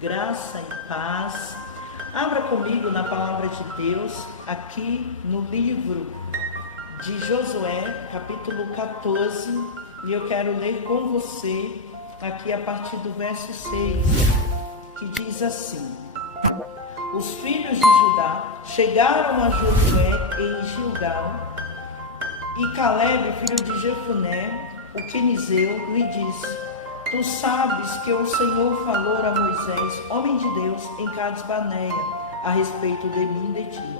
graça e paz. Abra comigo na palavra de Deus, aqui no livro de Josué, capítulo 14, e eu quero ler com você aqui a partir do verso 6, que diz assim: Os filhos de Judá chegaram a Josué em Gilgal, e Caleb, filho de Jefuné, o quenizeu, lhe disse: Tu sabes que o Senhor falou a Moisés, homem de Deus, em Cades Barneia, a respeito de mim e de ti.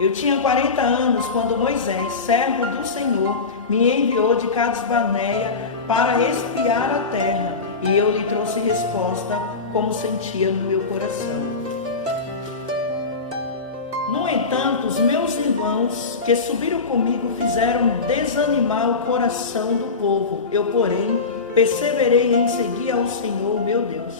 Eu tinha 40 anos quando Moisés, servo do Senhor, me enviou de Cades Barneia para espiar a terra, e eu lhe trouxe resposta como sentia no meu coração. No entanto, os meus irmãos que subiram comigo fizeram desanimar o coração do povo. Eu, porém, perseverei em seguir ao Senhor, meu Deus.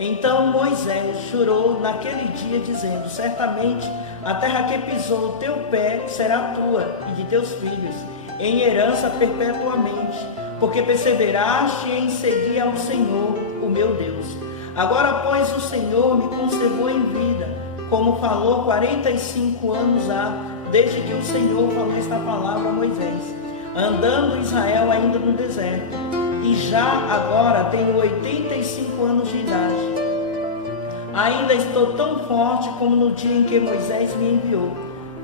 Então Moisés jurou naquele dia, dizendo: Certamente a terra que pisou o teu pé será tua e de teus filhos, em herança perpetuamente, porque perseveraste em seguir ao Senhor, o meu Deus. Agora, pois, o Senhor me conservou em vida, como falou 45 anos há, desde que o Senhor falou esta palavra a Moisés, andando Israel ainda no deserto, e já agora tenho 85 anos de idade. Ainda estou tão forte como no dia em que Moisés me enviou.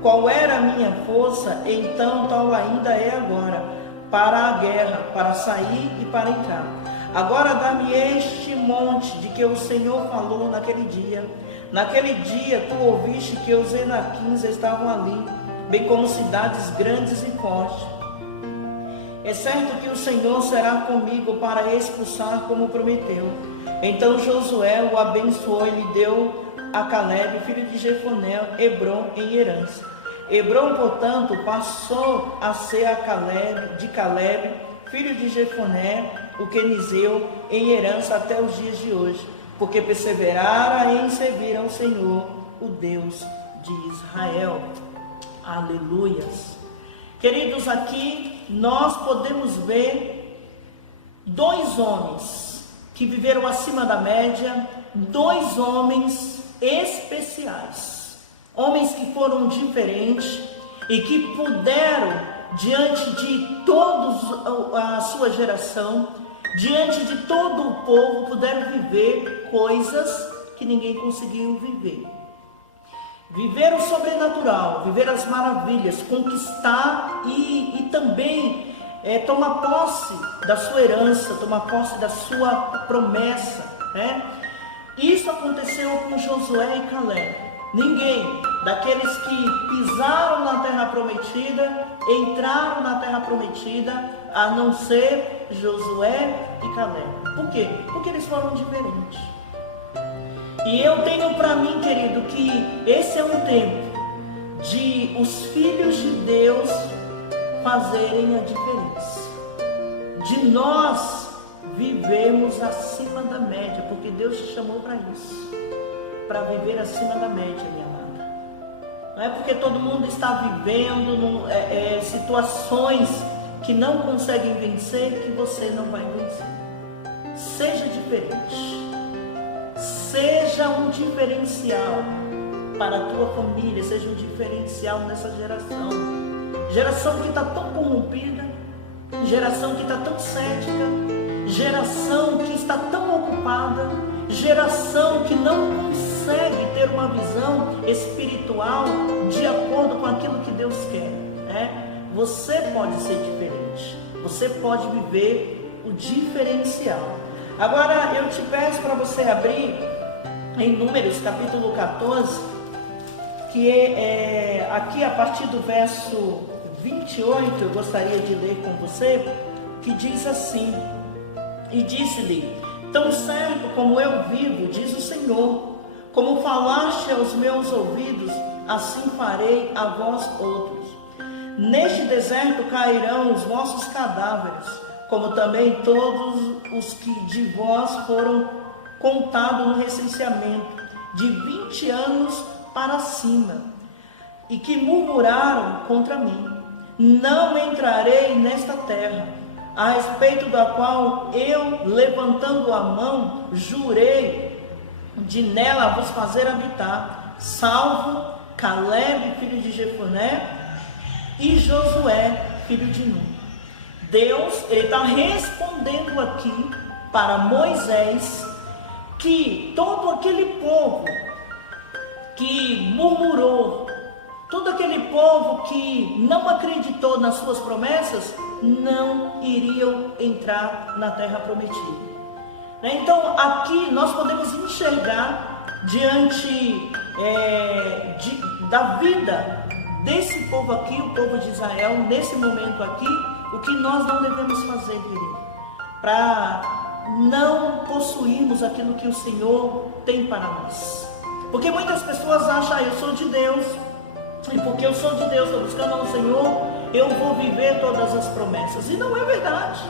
Qual era a minha força, então tal ainda é agora, para a guerra, para sair e para entrar. Agora dá-me este monte de que o Senhor falou naquele dia. Naquele dia tu ouviste que os Enaquins estavam ali, bem como cidades grandes e fortes. É certo que o Senhor será comigo para expulsar como prometeu. Então Josué o abençoou e lhe deu a Caleb, filho de Jefoné, Hebrom em herança. Hebrom, portanto, passou a ser de Caleb, filho de Jefoné, o quenizeu, em herança até os dias de hoje, porque perseverara em servir ao Senhor, o Deus de Israel. Aleluias. Queridos, aqui nós podemos ver dois homens que viveram acima da média, dois homens especiais, homens que foram diferentes e que puderam, diante de toda a sua geração, diante de todo o povo, puderam viver coisas que ninguém conseguiu viver. Viver o sobrenatural, viver as maravilhas, conquistar e também tomar posse da sua herança, tomar posse da sua promessa, né? Isso aconteceu com Josué e Caleb. Ninguém daqueles que pisaram na terra prometida, entraram na terra prometida, a não ser Josué e Caleb. Por quê? Porque eles foram diferentes. E eu tenho para mim, querido, que esse é um tempo de os filhos de Deus fazerem a diferença, de nós vivemos acima da média, porque Deus te chamou para isso, para viver acima da média, minha amada. Não é porque todo mundo está vivendo situações que não conseguem vencer que você não vai vencer. Seja diferente. Seja um diferencial para a tua família, seja um diferencial nessa geração. Geração que está tão corrompida, geração que está tão cética, geração que está tão ocupada, geração que não consegue ter uma visão espiritual de acordo com aquilo que Deus quer, né? Você pode ser diferente, você pode viver o diferencial. Agora eu te peço para você abrir em Números capítulo 14, que aqui a partir do verso 28, eu gostaria de ler com você, que diz assim: E disse-lhe: Tão certo como eu vivo, diz o Senhor, como falaste aos meus ouvidos, assim farei a vós outros. Neste deserto cairão os vossos cadáveres, como também todos os que de vós foram contados no recenseamento, de 20 anos para cima, e que murmuraram contra mim. Não entrarei nesta terra, a respeito da qual eu, levantando a mão, jurei de nela vos fazer habitar, salvo Caleb, filho de Jefoné, e Josué, filho de Nun. Deus, ele está respondendo aqui para Moisés que todo aquele povo que murmurou, todo aquele povo que não acreditou nas suas promessas, não iriam entrar na terra prometida. Então aqui nós podemos enxergar diante da vida desse povo aqui, o povo de Israel, nesse momento aqui, o que nós não devemos fazer, querido, para não possuirmos aquilo que o Senhor tem para nós. Porque muitas pessoas acham, eu sou de Deus, e porque eu sou de Deus, estou buscando ao Senhor, eu vou viver todas as promessas. E não é verdade.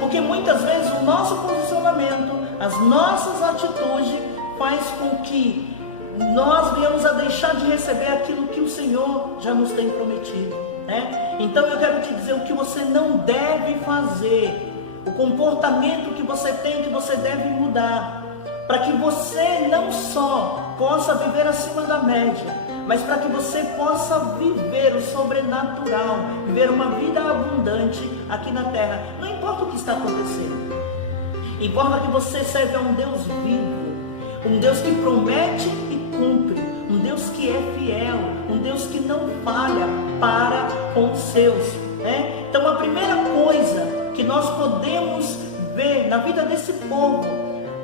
Porque muitas vezes o nosso posicionamento, as nossas atitudes, faz com que nós venhamos a deixar de receber aquilo que o Senhor já nos tem prometido, né? Então eu quero te dizer o que você não deve fazer, o comportamento que você tem, que você deve mudar, para que você não só possa viver acima da média, mas para que você possa viver o sobrenatural, viver uma vida abundante aqui na terra. Não importa o que está acontecendo, importa que você serve a um Deus vivo, um Deus que promete e cumpre, um Deus que é fiel, um Deus que não falha para com os seus, né? Então a primeira coisa que nós podemos ver na vida desse povo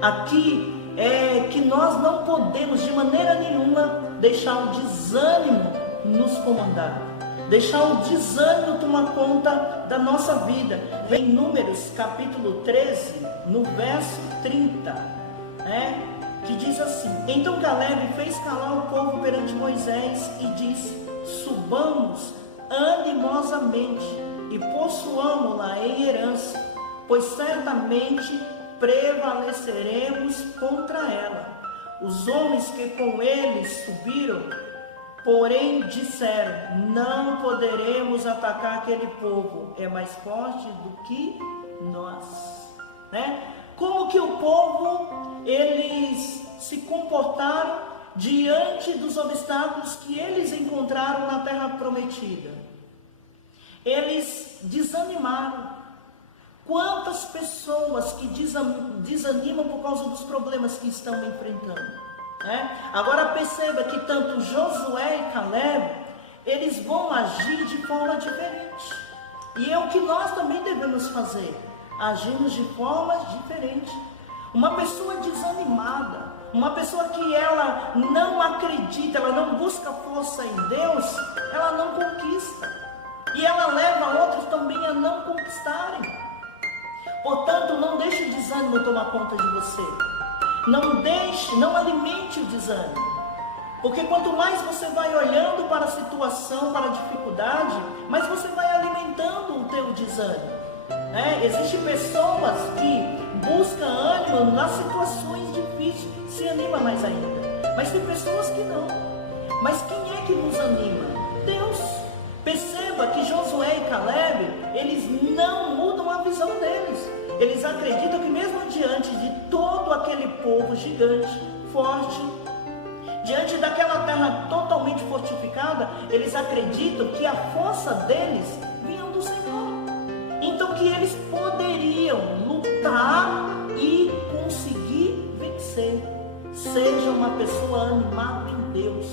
aqui é que nós não podemos de maneira nenhuma deixar o desânimo nos comandar, deixar o desânimo tomar conta da nossa vida. Em Números capítulo 13, no verso 30, né, que diz assim: Então Caleb fez calar o povo perante Moisés e disse: Subamos animosamente e possuamo-la em herança, pois certamente prevaleceremos contra ela. Os homens que com eles subiram, porém disseram: Não poderemos atacar aquele povo, é mais forte do que nós, né? Como que o povo, eles se comportaram diante dos obstáculos que eles encontraram na terra prometida? Eles desanimaram. Quantas pessoas que desanimam por causa dos problemas que estão enfrentando, né? Agora perceba que tanto Josué e Caleb, eles vão agir de forma diferente. E é o que nós também devemos fazer, agirmos de forma diferente. Uma pessoa desanimada, uma pessoa que ela não acredita, ela não busca força em Deus, ela não conquista. E ela leva outros também a não conquistarem. Portanto, não deixe o desânimo tomar conta de você. Não alimente o desânimo. Porque quanto mais você vai olhando para a situação, para a dificuldade, mais você vai alimentando o teu desânimo. Existem pessoas que buscam ânimo nas situações difíceis, se anima mais ainda. Mas tem pessoas que não. Mas quem é que nos anima? Deus. Perceba que Josué e Caleb, eles não mudam a visão deles. Eles acreditam que mesmo diante de todo aquele povo gigante, forte, diante daquela terra totalmente fortificada, eles acreditam que a força deles vinha do Senhor. Então que eles poderiam lutar e conseguir vencer. Seja uma pessoa animada em Deus,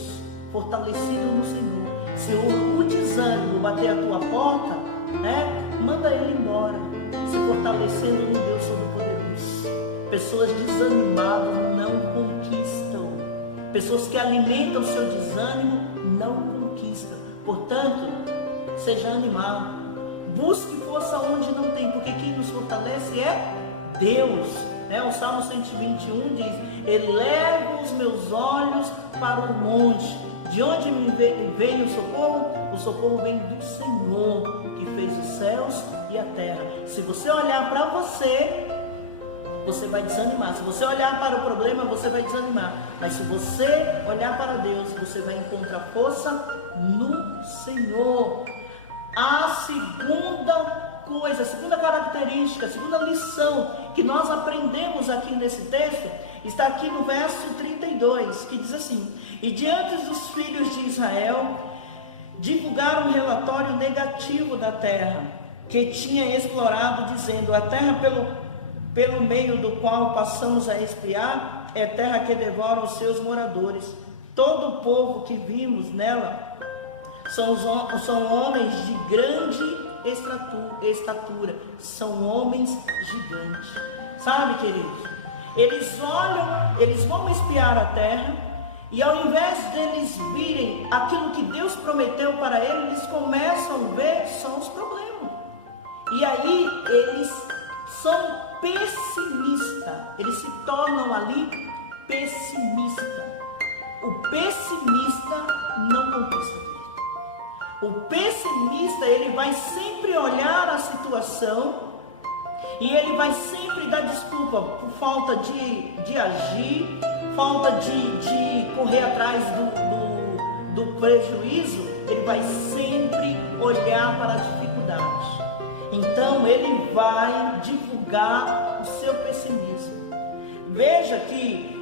fortalecida no Senhor. Se o desânimo bater a tua porta, manda ele embora, se fortalecendo no Deus Todo-Poderoso. Pessoas desanimadas não conquistam. Pessoas que alimentam o seu desânimo não conquistam. Portanto, seja animado. Busque força onde não tem, porque quem nos fortalece é Deus. O Salmo 121 diz: Elevo os meus olhos para o monte. De onde me vem o socorro? O socorro vem do Senhor, que fez os céus e a terra. Se você olhar para você, você vai desanimar. Se você olhar para o problema, você vai desanimar. Mas se você olhar para Deus, você vai encontrar força no Senhor. A segunda coisa, a segunda característica, a segunda lição que nós aprendemos aqui nesse texto está aqui no verso 32, que diz assim: e diante dos filhos de Israel, divulgaram um relatório negativo da terra, que tinha explorado, dizendo: a terra pelo meio do qual passamos a espiar, é terra que devora os seus moradores. Todo o povo que vimos nela são homens de grande estatura, são homens gigantes. Sabe, queridos, eles olham, eles vão espiar a terra, e ao invés deles virem aquilo que Deus prometeu para eles, eles começam a ver só os problemas. E aí eles são pessimistas, eles se tornam ali pessimistas. O pessimista não conquista Deus. O pessimista, ele vai sempre olhar a situação e ele vai sempre dar desculpa por falta de agir, falta de correr atrás do prejuízo. Ele vai sempre olhar para as dificuldades. Então ele vai divulgar o seu pessimismo. Veja que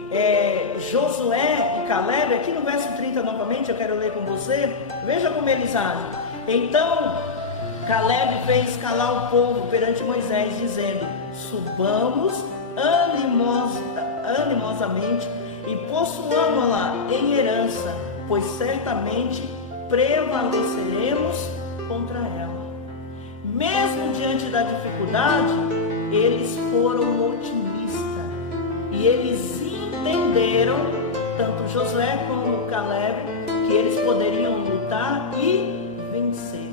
Josué e Caleb, aqui no verso 30 novamente, eu quero ler com você. Veja como eles agem. Então Caleb fez calar o povo perante Moisés, dizendo: subamos animosamente e possuamos-la em herança, pois certamente prevaleceremos contra ela. Mesmo diante da dificuldade, eles foram otimistas e eles entenderam, tanto Josué como Caleb, que eles poderiam lutar e vencer.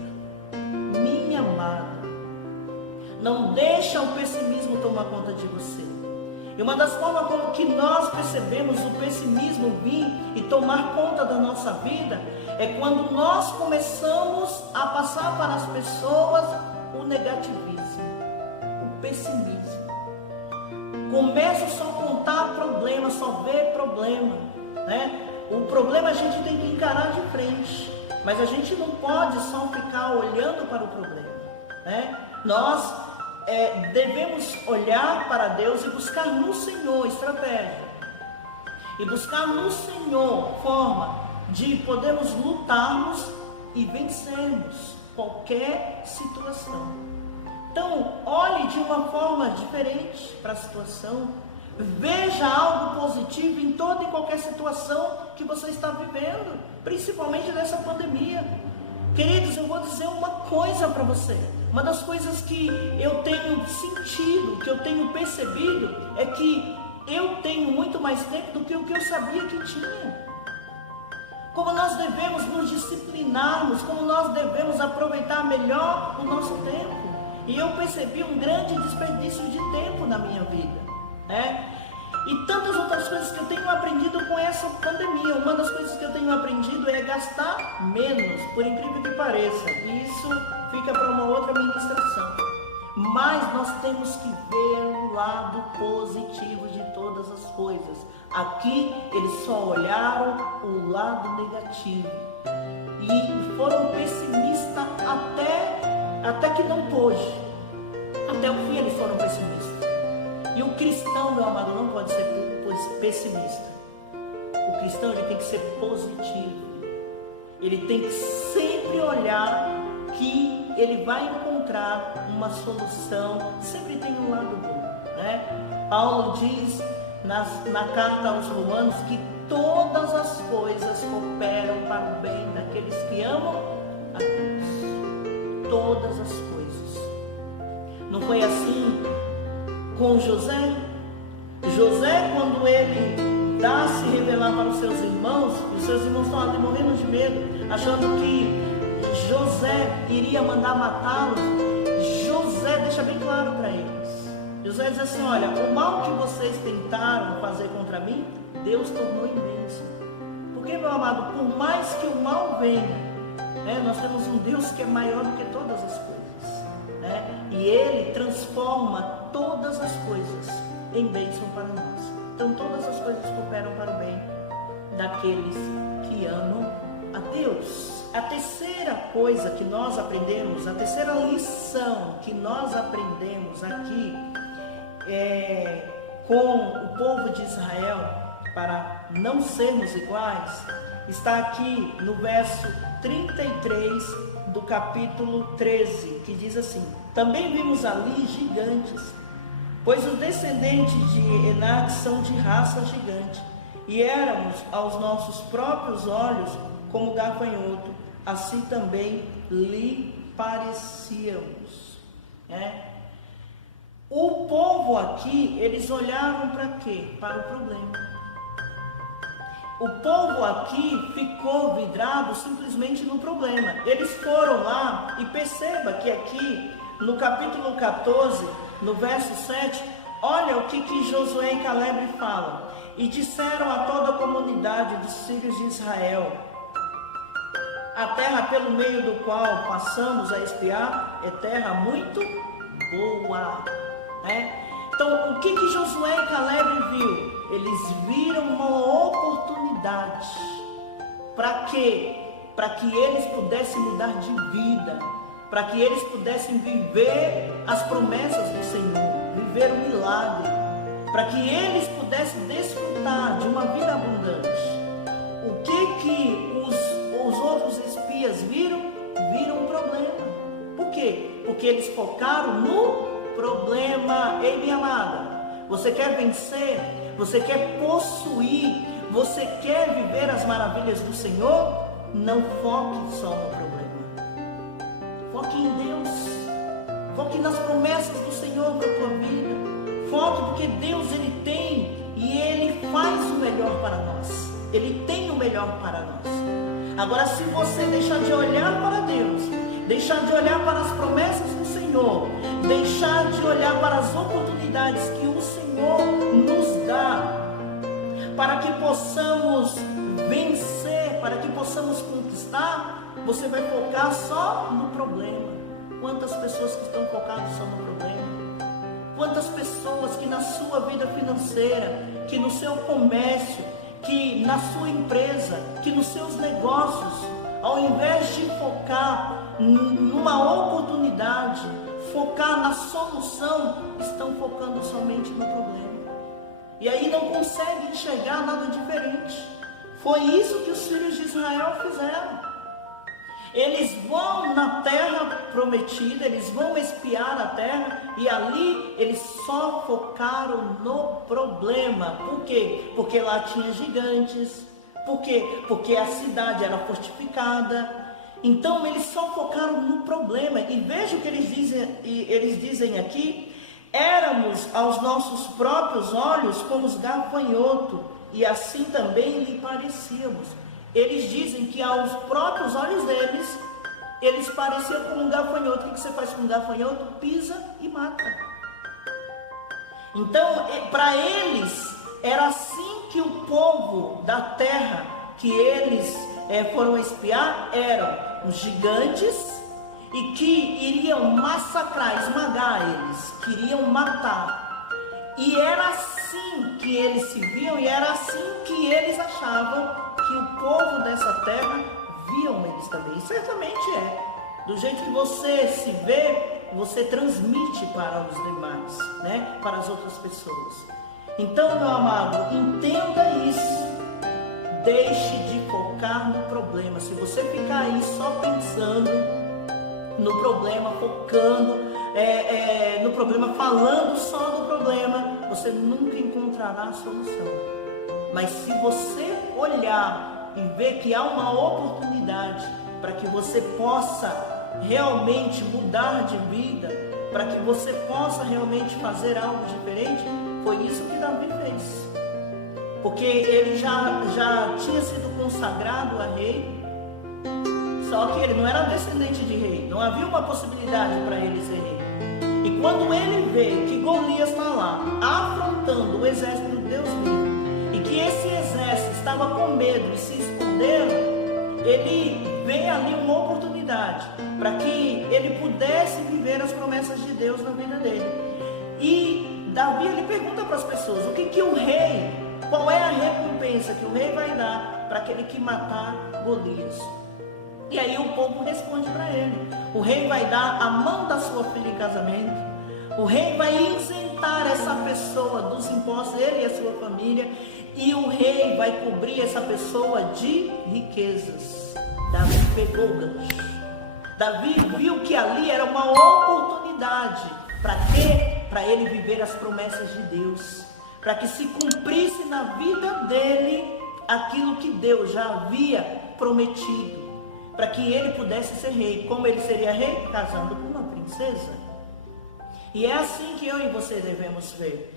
Minha amada, não deixa o pessimismo tomar conta de você. E uma das formas como que nós percebemos o pessimismo vir e tomar conta da nossa vida é quando nós começamos a passar para as pessoas o negativismo, o pessimismo. Começa só a contar problema, só ver problema, né? O problema a gente tem que encarar de frente, mas a gente não pode só ficar olhando para o problema, né? Nós devemos olhar para Deus e buscar no Senhor estratégia, e buscar no Senhor forma de podermos lutarmos e vencermos qualquer situação. Então, olhe de uma forma diferente para a situação. Veja algo positivo em toda e qualquer situação que você está vivendo, principalmente nessa pandemia. Queridos, eu vou dizer uma coisa para você. Uma das coisas que eu tenho sentido, que eu tenho percebido, é que eu tenho muito mais tempo do que o que eu sabia que tinha. Como nós devemos nos disciplinarmos, como nós devemos aproveitar melhor o nosso tempo. E eu percebi um grande desperdício de tempo na minha vida, né? E tantas outras coisas que eu tenho aprendido com essa pandemia. Uma das coisas que eu tenho aprendido é gastar menos, por incrível que pareça. E isso fica para uma outra ministração. Mas nós temos que ver o lado positivo de todas as coisas. Aqui eles só olharam o lado negativo e foram pessimistas até que não pôde. Até o fim eles foram pessimistas. E o cristão, meu amado, não pode ser pessimista. O cristão, ele tem que ser positivo. Ele tem que sempre olhar que ele vai encontrar uma solução. Sempre tem um lado bom, né? Paulo diz na carta aos Romanos que todas as coisas cooperam para o bem daqueles que amam a Deus. Todas as coisas. Não foi assim com José? José, quando ele dá a se revelar para os seus irmãos, e os seus irmãos estão ali morrendo de medo, achando que José iria mandar matá-los, José deixa bem claro para eles. José diz assim: olha, o mal que vocês tentaram fazer contra mim, Deus tornou em bênção. Porque, meu amado, por mais que o mal venha, nós temos um Deus que é maior do que todas as coisas, e Ele transforma todas as coisas em bênção para nós. Então todas as coisas cooperam para o bem daqueles que amam a Deus. A terceira coisa que nós aprendemos, a terceira lição que nós aprendemos aqui com o povo de Israel, para não sermos iguais, está aqui no verso 33 do capítulo 13, que diz assim: também vimos ali gigantes, pois os descendentes de Enac são de raça gigante, e éramos aos nossos próprios olhos como gafanhoto, assim também lhe parecíamos. O povo aqui, eles olharam para quê? Para o problema. O povo aqui ficou vidrado simplesmente no problema. Eles foram lá, e perceba que aqui no capítulo 14, no verso 7, olha o que Josué e Caleb falam. E disseram a toda a comunidade dos filhos de Israel: a terra pelo meio do qual passamos a espiar é terra muito boa. Então, o que Josué e Caleb viu? Eles viram uma oportunidade. Para quê? Para que eles pudessem mudar de vida, para que eles pudessem viver as promessas do Senhor, viver o milagre, para que eles pudessem desfrutar de uma vida abundante. O que os outros espias viram? Viram um problema. Por quê? Porque eles focaram no problema. Ei, minha amada, você quer vencer? Você quer possuir? Você quer viver as maravilhas do Senhor? Não foque só no problema. Foque em Deus. Foque nas promessas do Senhor para a tua vida. Foque porque Deus, Ele tem e Ele faz o melhor para nós. Ele tem o melhor para nós. Agora, se você deixar de olhar para Deus, deixar de olhar para as promessas do Senhor, deixar de olhar para as oportunidades que o Senhor nos dá, para que possamos vencer, para que possamos conquistar, você vai focar só no problema. Quantas pessoas que estão focadas só no problema? Quantas pessoas que na sua vida financeira, que no seu comércio, que na sua empresa, que nos seus negócios, ao invés de focar numa oportunidade, focar na solução, estão focando somente no problema. E aí não conseguem enxergar nada diferente. Foi isso que os filhos de Israel fizeram. Eles vão na terra prometida, eles vão espiar a terra, e ali eles só focaram no problema. Por quê? Porque lá tinha gigantes. Por quê? Porque a cidade era fortificada. Então eles só focaram no problema. E veja o que eles dizem aqui: éramos aos nossos próprios olhos como os gafanhotos, e assim também lhe parecíamos. Eles dizem que aos próprios olhos deles, eles pareciam como um gafanhoto. O que você faz com um gafanhoto? Pisa e mata. Então, para eles, era assim que o povo da terra que eles foram espiar, eram os gigantes, e que iriam massacrar, esmagar eles, queriam matar. E era assim que eles se viam, e era assim que eles achavam que o povo dessa terra viam eles também. E certamente é. Do jeito que você se vê, você transmite para os demais, né? Para as outras pessoas. Então, meu amado, entenda isso. Deixe de focar no problema. Se você ficar aí só pensando no problema, focando no problema, falando só do problema, você nunca encontrará a solução. Mas se você olhar e ver que há uma oportunidade para que você possa realmente mudar de vida, para que você possa realmente fazer algo diferente, foi isso que Davi fez. Porque ele já tinha sido consagrado a rei, só que ele não era descendente de rei, não havia uma possibilidade para ele ser rei. E quando ele vê que Golias está lá, afrontando o exército de Deus vivo, e que esse exército estava com medo e se esconderam, ele vê ali uma oportunidade para que ele pudesse viver as promessas de Deus na vida dele. E Davi, ele pergunta para as pessoas: o que o rei, qual é a recompensa que o rei vai dar para aquele que matar Golias? E aí o povo responde para ele: o rei vai dar a mão da sua filha em casamento, o rei vai isentar isentar essa pessoa dos impostos, ele e a sua família, e o rei vai cobrir essa pessoa de riquezas. Davi pegou o gancho. Davi viu que ali era uma oportunidade. Para quê? Para ele viver as promessas de Deus, para que se cumprisse na vida dele aquilo que Deus já havia prometido, para que ele pudesse ser rei. Como ele seria rei? Casando com uma princesa. E é assim que eu e você devemos ver.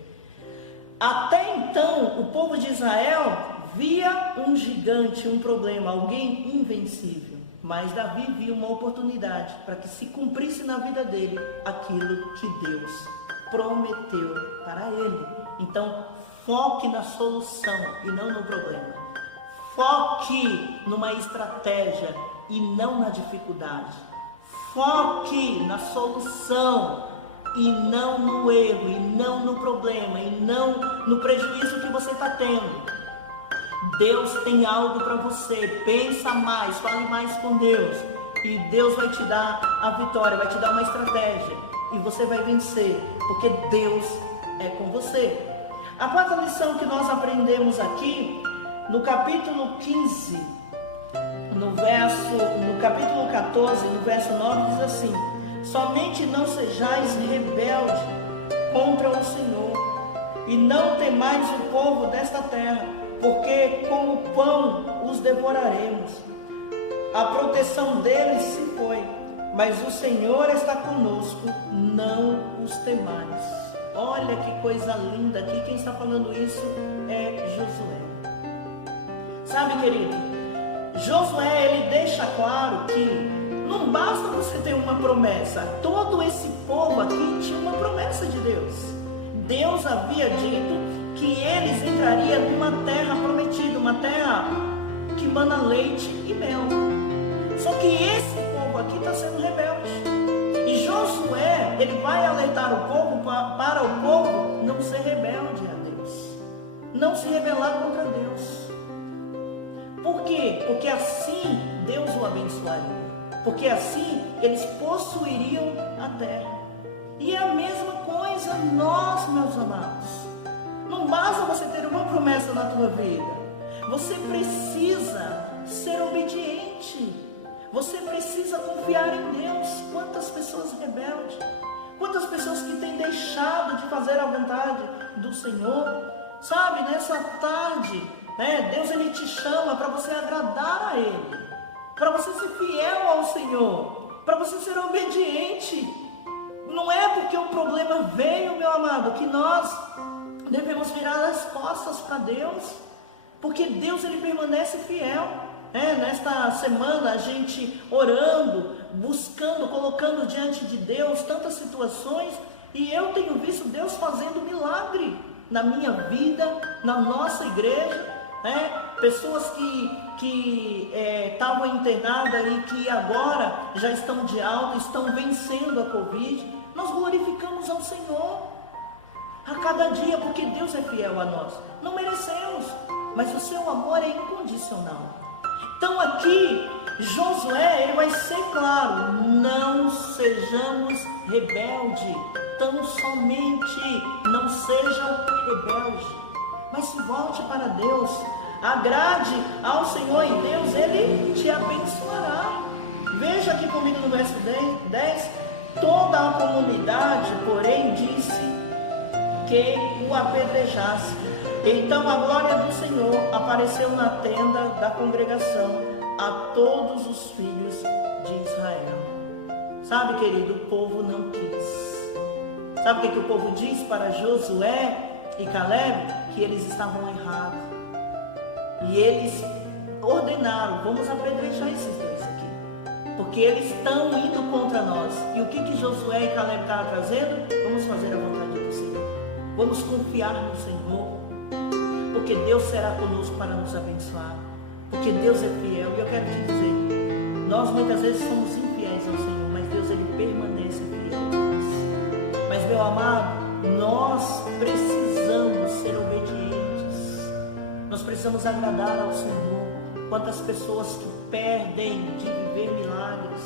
Até então, o povo de Israel via um gigante, um problema, alguém invencível. Mas Davi viu uma oportunidade para que se cumprisse na vida dele aquilo que Deus prometeu para ele. Então, foque na solução e não no problema. Foque numa estratégia e não na dificuldade. Foque na solução e não no erro, e não no problema, e não no prejuízo que você está tendo. Deus tem algo para você. Pensa mais, fale mais com Deus, e Deus vai te dar a vitória, vai te dar uma estratégia, e você vai vencer, porque Deus é com você. A quarta lição que nós aprendemos aqui, no capítulo 15, no capítulo 14, no verso 9, diz assim: somente não sejais rebelde contra o Senhor, e não temais o povo desta terra, porque como pão os devoraremos. A proteção deles se foi, mas o Senhor está conosco, não os temais. Olha que coisa linda aqui, quem está falando isso é Josué. Sabe, querido, Josué, ele deixa claro que não basta você ter uma promessa. Todo esse povo aqui tinha uma promessa de Deus. Deus havia dito que eles entrariam numa terra prometida, uma terra que mana leite e mel. Só que esse povo aqui está sendo rebelde. E Josué, ele vai alertar o povo para o povo não ser rebelde a Deus, não se rebelar contra Deus. Por quê? Porque assim Deus o abençoaria. Porque assim eles possuiriam a terra. E é a mesma coisa nós, meus amados. Não basta você ter uma promessa na tua vida. Você precisa ser obediente. Você precisa confiar em Deus. Quantas pessoas rebeldes, quantas pessoas que têm deixado de fazer a vontade do Senhor. Sabe, nessa tarde, Deus ele te chama para você agradar a Ele, para você ser fiel ao Senhor, para você ser obediente. Não é porque o problema veio, meu amado, que nós devemos virar as costas para Deus, porque Deus ele permanece fiel. Nesta semana a gente orando, buscando, colocando diante de Deus tantas situações, e eu tenho visto Deus fazendo milagre na minha vida, na nossa igreja, pessoas que estavam internadas e que agora já estão de alta, estão vencendo a Covid. Nós glorificamos ao Senhor a cada dia, porque Deus é fiel a nós. Não merecemos, mas o seu amor é incondicional. Então aqui, Josué, ele vai ser claro: não sejamos rebeldes, tão somente não sejam rebeldes, mas se volte para Deus, agrade ao Senhor, e Deus, ele te abençoará. Veja aqui comigo no verso 10, toda a comunidade, porém, disse que o apedrejasse. Então a glória do Senhor apareceu na tenda da congregação a todos os filhos de Israel. Sabe, querido, o povo não quis. Sabe o que o povo diz para Josué e Caleb? Que eles estavam errados. E eles ordenaram: vamos apedrejar esses dois aqui, porque eles estão indo contra nós. E o que Josué e Caleb estavam trazendo? Vamos fazer a vontade do Senhor, vamos confiar no Senhor, porque Deus será conosco para nos abençoar, porque Deus é fiel. E eu quero te dizer, nós muitas vezes somos infiéis ao Senhor, mas Deus ele permanece fiel a nós. Mas, meu amado, nós precisamos ser obedientes, nós precisamos agradar ao Senhor. Quantas pessoas que perdem de viver milagres,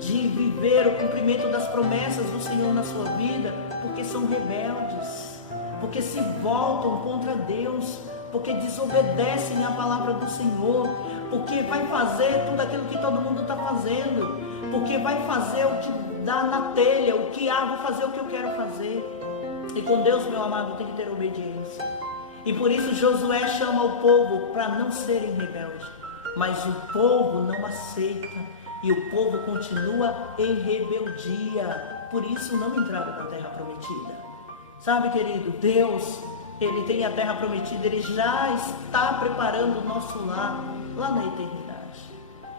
de viver o cumprimento das promessas do Senhor na sua vida, porque são rebeldes, porque se voltam contra Deus, porque desobedecem à palavra do Senhor, porque vai fazer tudo aquilo que todo mundo está fazendo, porque vai fazer o que dá na telha, o que vou fazer o que eu quero fazer. E com Deus, meu amado, tem que ter obediência. E por isso Josué chama o povo para não serem rebeldes, mas o povo não aceita, e o povo continua em rebeldia, por isso não entraram na terra prometida. Sabe, querido, Deus, Ele tem a terra prometida, Ele já está preparando o nosso lar, lá na eternidade.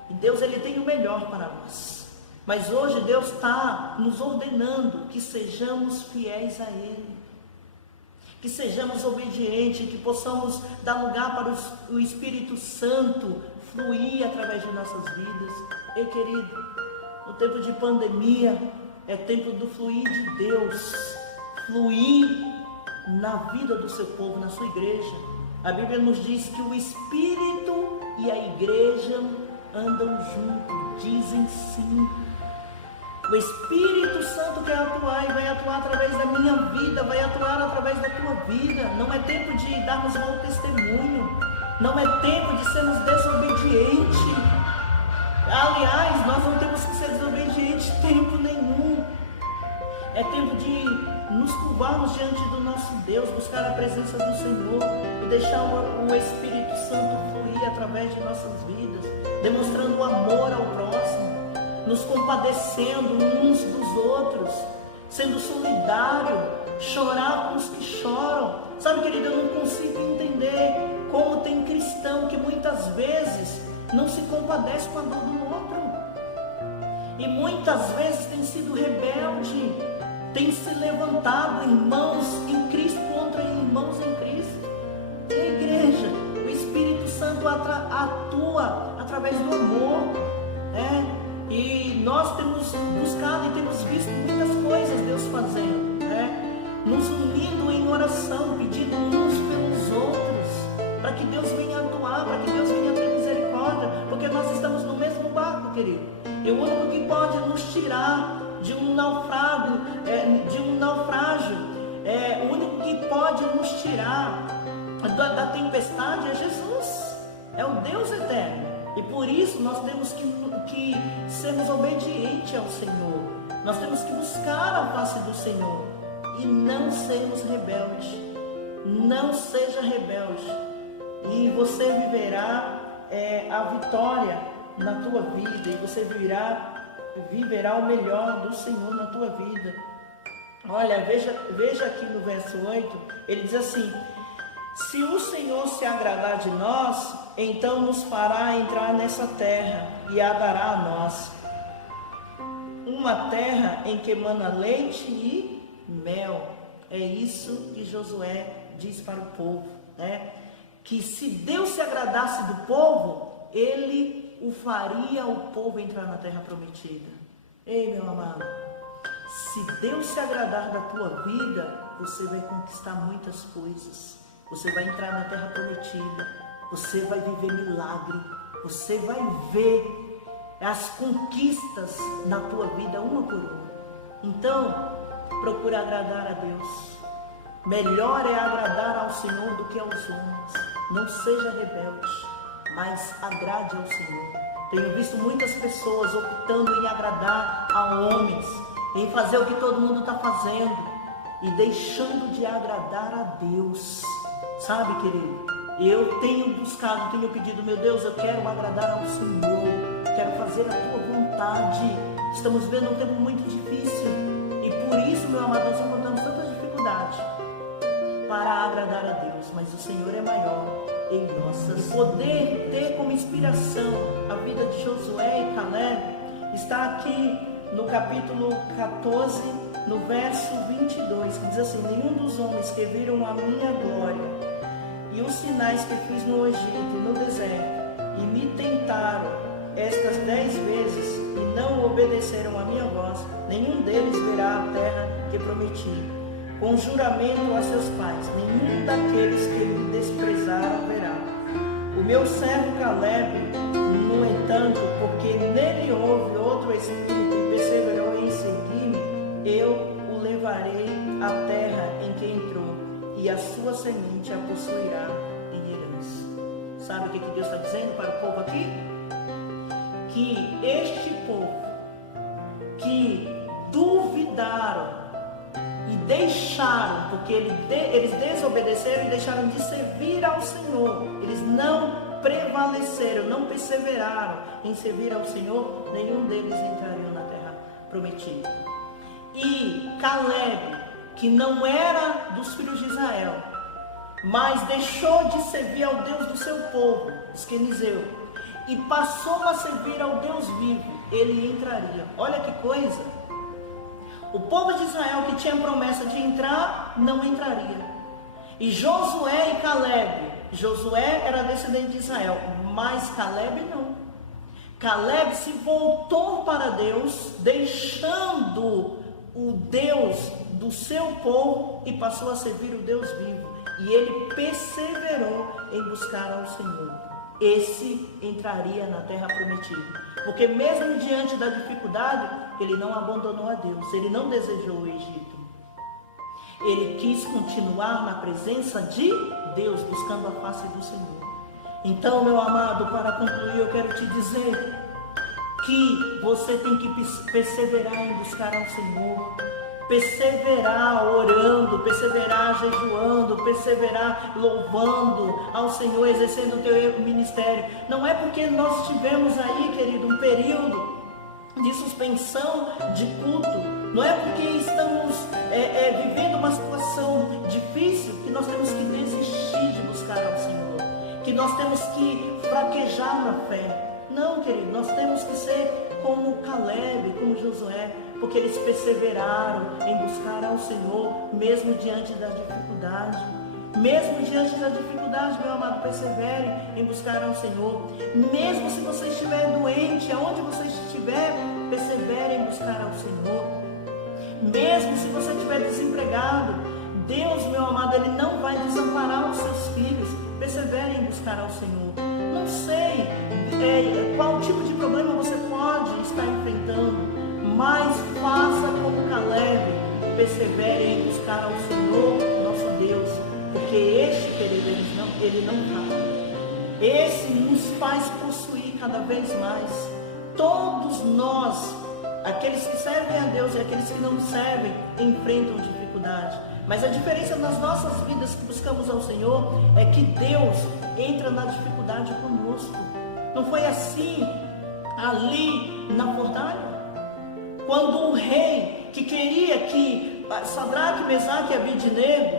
E Deus, Ele tem o melhor para nós. Mas hoje Deus está nos ordenando que sejamos fiéis a Ele, que sejamos obedientes, que possamos dar lugar para o Espírito Santo fluir através de nossas vidas. Ei, querido, no tempo de pandemia, é tempo do fluir de Deus, fluir na vida do seu povo, na sua igreja. A Bíblia nos diz que o Espírito e a igreja andam juntos, dizem sim. O Espírito Santo quer atuar e vai atuar através da minha vida, vai atuar através da tua vida. Não é tempo de darmos mau testemunho, não é tempo de sermos desobedientes. Aliás, nós não temos que ser desobedientes tempo nenhum. É tempo de nos curvarmos diante do nosso Deus, buscar a presença do Senhor e deixar o Espírito Santo fluir através de nossas vidas, demonstrando o amor ao próximo, nos compadecendo uns dos outros, sendo solidário, chorar com os que choram. Sabe, querido, eu não consigo entender como tem cristão que muitas vezes não se compadece com a dor do outro, e muitas vezes tem sido rebelde, tem se levantado irmãos em Cristo contra irmãos em Cristo. E a igreja, o Espírito Santo atua através do amor, e nós temos buscado e temos visto muitas coisas Deus fazendo, nos unindo em oração, pedindo uns pelos outros, para que Deus venha atuar, para que Deus venha ter misericórdia, porque nós estamos no mesmo barco, querido. E o único que pode nos tirar de um naufrágio, o único que pode nos tirar da tempestade é Jesus, é o Deus eterno. E por isso nós temos que sermos obedientes ao Senhor, nós temos que buscar a face do Senhor e não sermos rebeldes. Não seja rebelde, e você viverá a vitória na tua vida, e você viverá o melhor do Senhor na tua vida. Olha, veja aqui no verso 8, ele diz assim: se o Senhor se agradar de nós, então nos fará entrar nessa terra e a dará a nós, uma terra em que emana leite e mel. É isso que Josué diz para o povo, que se Deus se agradasse do povo, Ele o faria o povo entrar na terra prometida. Ei, meu amado, se Deus se agradar da tua vida, você vai conquistar muitas coisas, você vai entrar na terra prometida, você vai viver milagre, você vai ver as conquistas na tua vida uma por uma. Então, procura agradar a Deus. Melhor é agradar ao Senhor do que aos homens. Não seja rebelde, mas agrade ao Senhor. Tenho visto muitas pessoas optando em agradar a homens, em fazer o que todo mundo está fazendo e deixando de agradar a Deus. Sabe, querido, eu tenho buscado, tenho pedido, meu Deus, eu quero agradar ao Senhor, quero fazer a tua vontade. Estamos vivendo um tempo muito difícil e por isso, meu amado, nós encontramos tanta dificuldade para agradar a Deus, mas o Senhor é maior em nossas. Poder ter como inspiração a vida de Josué e Caleb está aqui no capítulo 14, no verso 22, que diz assim: nenhum dos homens que viram a minha glória e os sinais que fiz no Egito e no deserto, e me tentaram estas 10 vezes e não obedeceram a minha voz, nenhum deles verá a terra que prometi com juramento a seus pais, nenhum daqueles que me desprezaram verá. O meu servo Caleb, no entanto, porque nele houve outro espírito e perseverou em seguir-me, eu o levarei a terra em que entrou, e a sua semente a possuirá em herança. Sabe o que Deus está dizendo para o povo aqui? Que este povo que duvidaram e deixaram, porque eles desobedeceram e deixaram de servir ao Senhor, eles não prevaleceram, não perseveraram em servir ao Senhor, nenhum deles entraria na terra prometida. E Caleb, que não era dos filhos de Israel, mas deixou de servir ao Deus do seu povo, os quenizeu, e passou a servir ao Deus vivo, ele entraria. Olha que coisa! O povo de Israel, que tinha promessa de entrar, não entraria. E Josué e Caleb, Josué era descendente de Israel, mas Caleb não. Caleb se voltou para Deus, deixando o Deus do seu povo e passou a servir o Deus vivo. E ele perseverou em buscar ao Senhor. Esse entraria na terra prometida. Porque mesmo diante da dificuldade, ele não abandonou a Deus, ele não desejou o Egito. Ele quis continuar na presença de Deus, buscando a face do Senhor. Então, meu amado, para concluir, eu quero te dizer que você tem que perseverar em buscar ao Senhor, perseverar orando, perseverar jejuando, perseverar louvando ao Senhor, exercendo o teu ministério. Não é porque nós tivemos aí, querido, um período de suspensão de culto, não é porque estamos vivendo uma situação difícil que nós temos que desistir de buscar ao Senhor, que nós temos que fraquejar na fé. Não, querido, nós temos que ser como Caleb, como Josué, porque eles perseveraram em buscar ao Senhor, mesmo diante da dificuldade. Mesmo diante da dificuldade, meu amado, persevere em buscar ao Senhor. Mesmo se você estiver doente, aonde você estiver, persevere em buscar ao Senhor. Mesmo se você estiver desempregado, Deus, meu amado, Ele não vai desamparar os seus filhos. Persevere em buscar ao Senhor. Não sei qual tipo de problema você pode estar enfrentando, mas faça como Caleb, persevere em buscar ao Senhor, nosso Deus, porque este, querido, ele não para. Esse nos faz possuir cada vez mais. Todos nós, aqueles que servem a Deus e aqueles que não servem, enfrentam dificuldade. Mas a diferença nas nossas vidas que buscamos ao Senhor é que Deus entra na dificuldade conosco. Não foi assim ali na fornalha? Quando o rei que queria que Sadraque, Mesaque e Abidnego,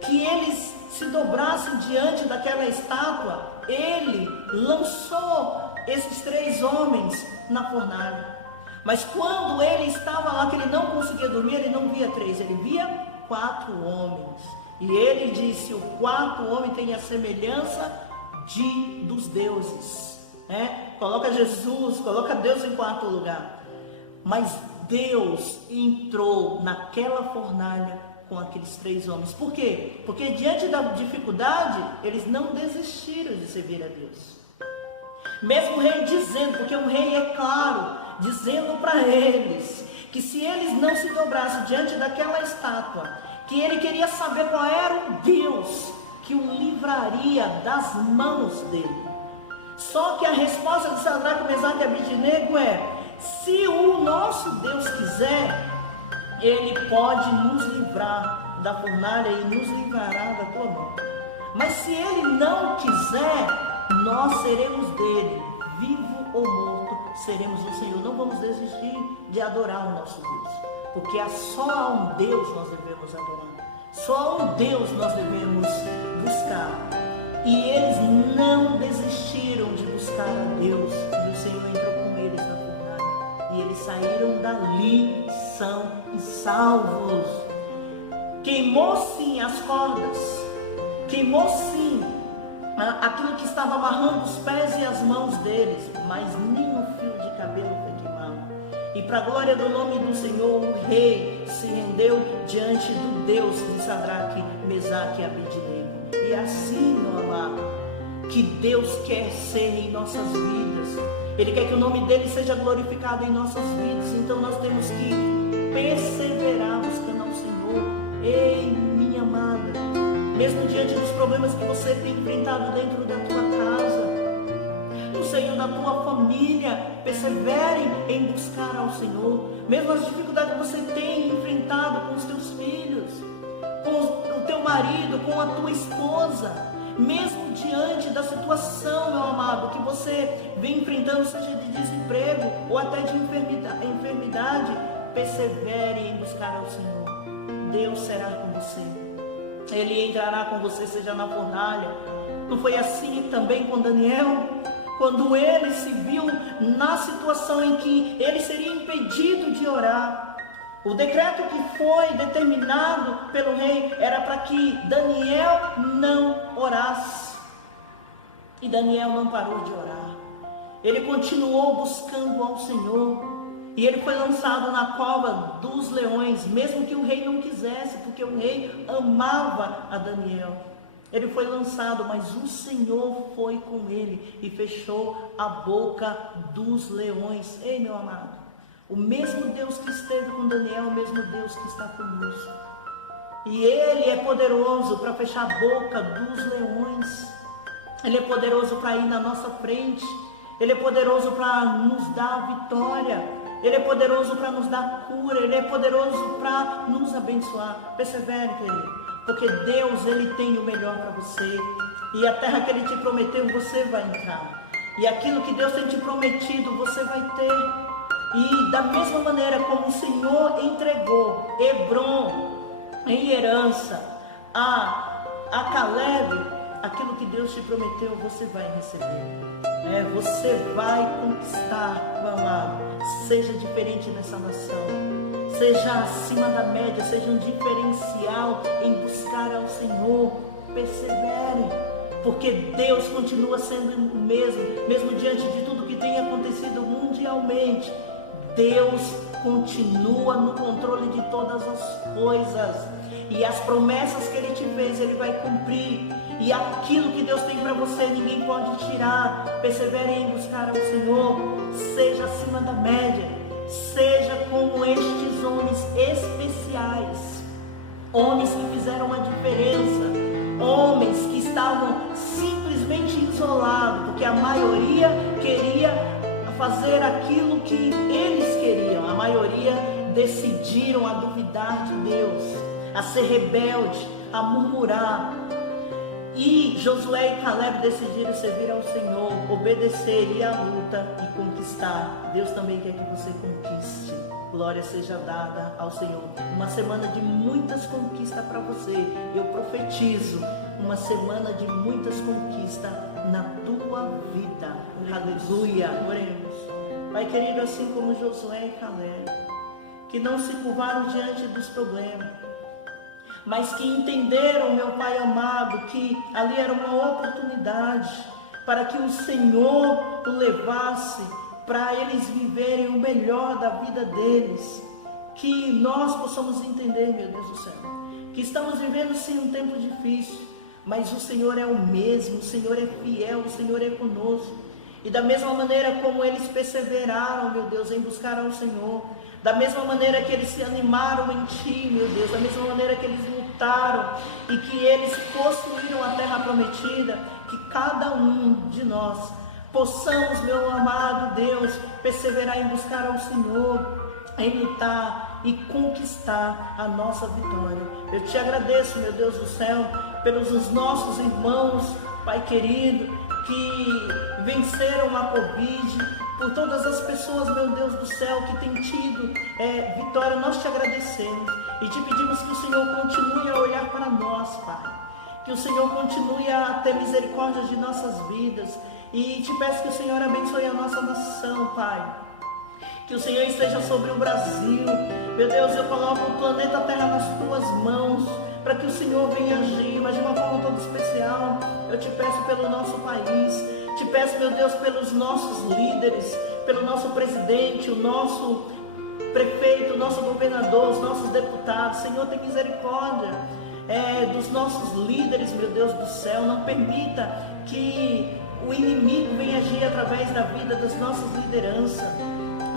que eles se dobrassem diante daquela estátua, ele lançou esses 3 homens na fornalha. Mas quando ele estava lá, que ele não conseguia dormir, ele não via 3, ele via 4 homens. E ele disse: o 4º homem tem a semelhança dos deuses. Coloca Jesus, coloca Deus em 4º lugar. Mas Deus entrou naquela fornalha com aqueles 3 homens. Por quê? Porque diante da dificuldade, eles não desistiram de servir a Deus. Mesmo o rei dizendo, porque o rei é claro, dizendo para eles que se eles não se dobrassem diante daquela estátua, que ele queria saber qual era o Deus que o livraria das mãos dele. Só que a resposta de Sadraque, Mesaque e Abidnego é: se o nosso Deus quiser, Ele pode nos livrar da fornalha e nos livrará da tua mão. Mas se Ele não quiser, nós seremos dele, vivo ou morto, seremos do Senhor. Não vamos desistir de adorar o nosso Deus, porque só a um Deus nós devemos adorar, só a um Deus nós devemos buscar. E eles não desistiram de buscar a Deus, e o Senhor entrou com eles na fornalha, e eles saíram dali são e salvos. Queimou sim as cordas, queimou sim aquilo que estava amarrando os pés e as mãos deles, mas nenhum fio de cabelo foi queimado. E para a glória do nome do Senhor, o rei se rendeu diante do Deus de Sadraque, Mesaque e Abidnego. E assim, meu amado, que Deus quer ser em nossas vidas. Ele quer que o nome dele seja glorificado em nossas vidas. Então nós temos que perseverar buscando ao Senhor. Ei, minha amada, mesmo diante dos problemas que você tem enfrentado dentro da tua casa, no seio da tua família, persevere em buscar ao Senhor. Mesmo as dificuldades que você tem enfrentado com os teus filhos, com o teu marido, com a tua esposa, mesmo diante da situação, meu amado, que você vem enfrentando, seja de desemprego ou até de enfermidade, persevere em buscar ao Senhor. Deus será com você. Ele entrará com você, seja na fornalha. Não foi assim também com Daniel? Quando ele se viu na situação em que ele seria impedido de orar, o decreto que foi determinado pelo rei era para que Daniel não orasse. E Daniel não parou de orar. Ele continuou buscando ao Senhor. E ele foi lançado na cova dos leões, mesmo que o rei não quisesse, porque o rei amava a Daniel. Ele foi lançado, mas o Senhor foi com ele e fechou a boca dos leões. Ei, meu amado, o mesmo Deus que esteve com Daniel é o mesmo Deus que está conosco. E Ele é poderoso para fechar a boca dos leões. Ele é poderoso para ir na nossa frente. Ele é poderoso para nos dar vitória. Ele é poderoso para nos dar cura. Ele é poderoso para nos abençoar. Persevere, querido, porque Deus, Ele tem o melhor para você. E a terra que Ele te prometeu, você vai entrar. E aquilo que Deus tem te prometido, você vai ter. E da mesma maneira como o Senhor entregou Hebrom em herança a Caleb, aquilo que Deus te prometeu, você vai receber. Você vai conquistar, meu amado. Seja diferente nessa nação. Seja acima da média, seja um diferencial em buscar ao Senhor. Persevere, porque Deus continua sendo o mesmo diante de tudo que tem acontecido mundialmente. Deus continua no controle de todas as coisas. E as promessas que Ele te fez, Ele vai cumprir. E aquilo que Deus tem para você, ninguém pode tirar. Persevere em buscar ao Senhor. Seja acima da média. Seja como estes homens especiais. Homens que fizeram a diferença. Homens que estavam simplesmente isolados, porque a maioria queria fazer aquilo que eles queriam. A maioria decidiram a duvidar de Deus, a ser rebelde, a murmurar. E Josué e Caleb decidiram servir ao Senhor, obedecer, ir à luta e conquistar. Deus também quer que você conquiste. Glória seja dada ao Senhor. Uma semana de muitas conquistas para você. Eu profetizo uma semana de muitas conquistas na tua vida. Aleluia. Oremos. Pai querido, assim como Josué e Caleb, que não se curvaram diante dos problemas, mas que entenderam, meu Pai amado, que ali era uma oportunidade para que o Senhor o levasse para eles viverem o melhor da vida deles. Que nós possamos entender, meu Deus do céu, que estamos vivendo sim um tempo difícil, mas o Senhor é o mesmo, o Senhor é fiel, o Senhor é conosco. E da mesma maneira como eles perseveraram, meu Deus, em buscar ao Senhor, da mesma maneira que eles se animaram em Ti, meu Deus, da mesma maneira que eles lutaram e que eles possuíram a terra prometida, que cada um de nós possamos, meu amado Deus, perseverar em buscar ao Senhor, em lutar e conquistar a nossa vitória. Eu Te agradeço, meu Deus do céu, pelos nossos irmãos, Pai querido, que venceram a Covid, por todas as pessoas, meu Deus do céu, que têm tido vitória. Nós Te agradecemos e Te pedimos que o Senhor continue a olhar para nós, Pai, que o Senhor continue a ter misericórdia de nossas vidas, e Te peço que o Senhor abençoe a nossa nação, Pai, que o Senhor esteja sobre o Brasil. Meu Deus, eu coloco o planeta Terra nas Tuas mãos, para que o Senhor venha agir, mas de uma forma toda especial. Eu Te peço pelo nosso país, Te peço, meu Deus, pelos nossos líderes, pelo nosso presidente, o nosso prefeito, o nosso governador, os nossos deputados. Senhor, tem misericórdia dos nossos líderes, meu Deus do céu. Não permita que o inimigo venha agir através da vida das nossas lideranças.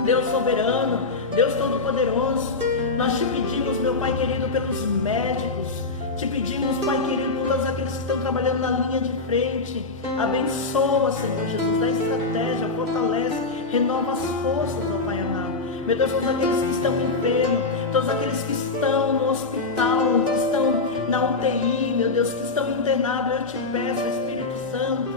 Deus soberano, Deus todo-poderoso, nós te pedimos, meu Pai querido, pelos médicos, te pedimos, Pai querido, por todos aqueles que estão trabalhando na linha de frente. Abençoa, Senhor Jesus, dá estratégia, fortalece, renova as forças, ó Pai amado. Meu Deus, todos aqueles que estão enfermos, todos aqueles que estão no hospital, que estão na UTI, meu Deus, que estão internados, eu te peço, Espírito Santo,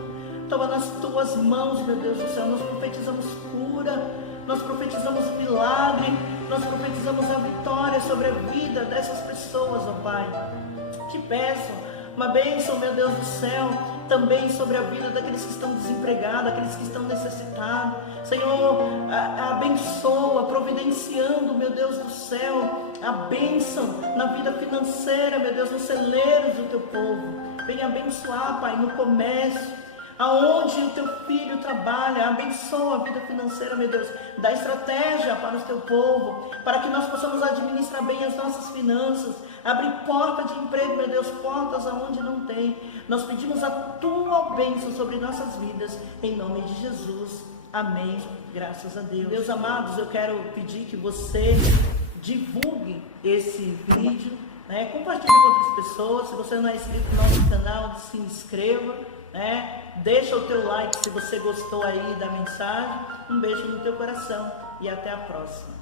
toma nas tuas mãos, meu Deus do céu. Nós profetizamos cura, nós profetizamos milagre, nós profetizamos a vitória sobre a vida dessas pessoas, ó Pai. Te peço uma bênção, meu Deus do céu, também sobre a vida daqueles que estão desempregados, aqueles que estão necessitados. Senhor, abençoa, providenciando, meu Deus do céu, a bênção na vida financeira, meu Deus, nos celeiros do teu povo. Venha abençoar, Pai, no comércio, aonde o teu filho trabalha. Abençoa a vida financeira, meu Deus, dá estratégia para o teu povo, para que nós possamos administrar bem as nossas finanças, abrir porta de emprego, meu Deus, portas aonde não tem. Nós pedimos a tua bênção sobre nossas vidas, em nome de Jesus, amém, graças a Deus. Meus amados, eu quero pedir que você divulgue esse vídeo, compartilhe com outras pessoas. Se você não é inscrito no nosso canal, se inscreva, deixa o teu like se você gostou aí da mensagem. Um beijo no teu coração e até a próxima.